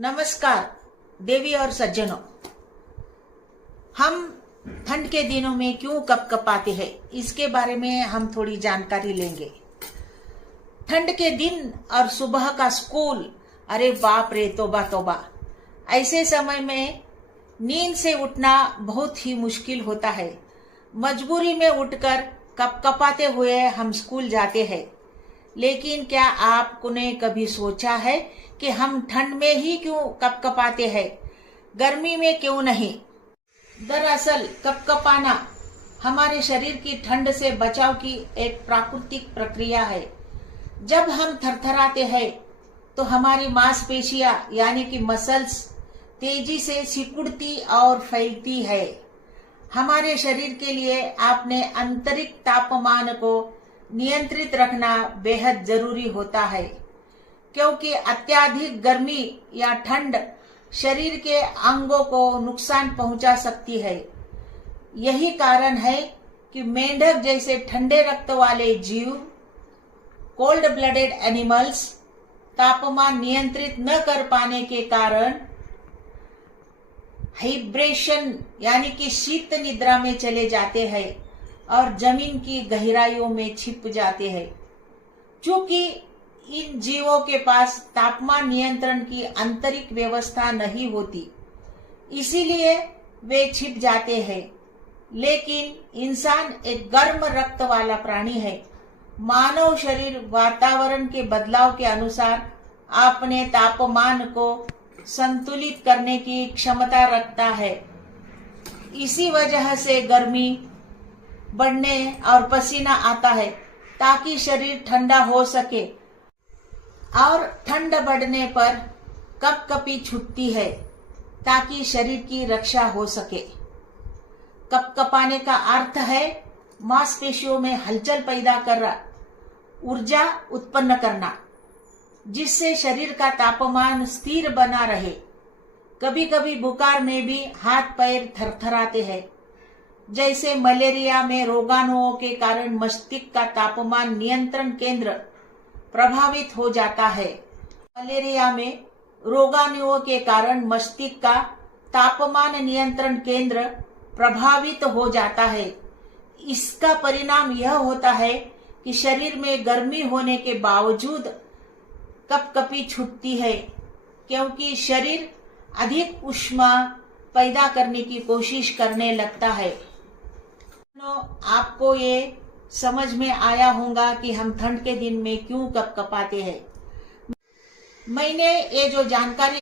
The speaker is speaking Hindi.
नमस्कार देवी और सज्जनों। हम ठंड के दिनों में क्यों कपकपाते हैं, इसके बारे में हम थोड़ी जानकारी लेंगे। ठंड के दिन और सुबह का स्कूल, अरे बाप रे, तौबा तौबा। ऐसे समय में नींद से उठना बहुत ही मुश्किल होता है। मजबूरी में उठकर कपकपाते हुए हम स्कूल जाते हैं। लेकिन क्या आपने कभी सोचा है कि हम ठंड में ही क्यों कपकपाते हैं, गर्मी में क्यों नहीं? दरअसल कपकपाना हमारे शरीर की ठंड से बचाव की एक प्राकृतिक प्रक्रिया है। जब हम थरथराते हैं तो हमारी मांसपेशियां यानी कि मसल्स तेजी से सिकुड़ती और फैलती है। हमारे शरीर के लिए अपने आंतरिक तापमान को नियंत्रित रखना बेहद जरूरी होता है, क्योंकि अत्यधिक गर्मी या ठंड शरीर के अंगों को नुकसान पहुंचा सकती है। यही कारण है कि मेंढक जैसे ठंडे रक्त वाले जीव, कोल्ड ब्लडेड एनिमल्स, तापमान नियंत्रित न कर पाने के कारण हाइब्रेशन यानी कि शीत निद्रा में चले जाते हैं और जमीन की गहराइयों में छिप जाते हैं। चूंकि इन जीवों के पास तापमान नियंत्रण की आंतरिक व्यवस्था नहीं होती, इसीलिए वे छिप जाते हैं। लेकिन इंसान एक गर्म रक्त वाला प्राणी है। मानव शरीर वातावरण के बदलाव के अनुसार अपने तापमान को संतुलित करने की क्षमता रखता है। इसी वजह से गर्मी बढ़ने और पसीना आता है ताकि शरीर ठंडा हो सके, और ठंड बढ़ने पर कपकपी छूटती है ताकि शरीर की रक्षा हो सके। कपकपाने का अर्थ है मांसपेशियों में हलचल पैदा कर ऊर्जा उत्पन्न करना, जिससे शरीर का तापमान स्थिर बना रहे। कभी कभी बुखार में भी हाथ पैर थरथराते हैं। जैसे मलेरिया में रोगाणुओं के कारण मस्तिष्क का तापमान नियंत्रण केंद्र प्रभावित हो जाता है। मलेरिया में रोगाणुओं के कारण मस्तिष्क का तापमान नियंत्रण केंद्र प्रभावित हो जाता है। इसका परिणाम यह होता है कि शरीर में गर्मी होने के बावजूद कपकपी छूटती है, क्योंकि शरीर अधिक ऊष्मा पैदा करने की कोशिश करने लगता है। आपको ये समझ में आया होगा कि हम ठंड के दिन में क्यों कपकपाते हैं। मैंने ये जो जानकारी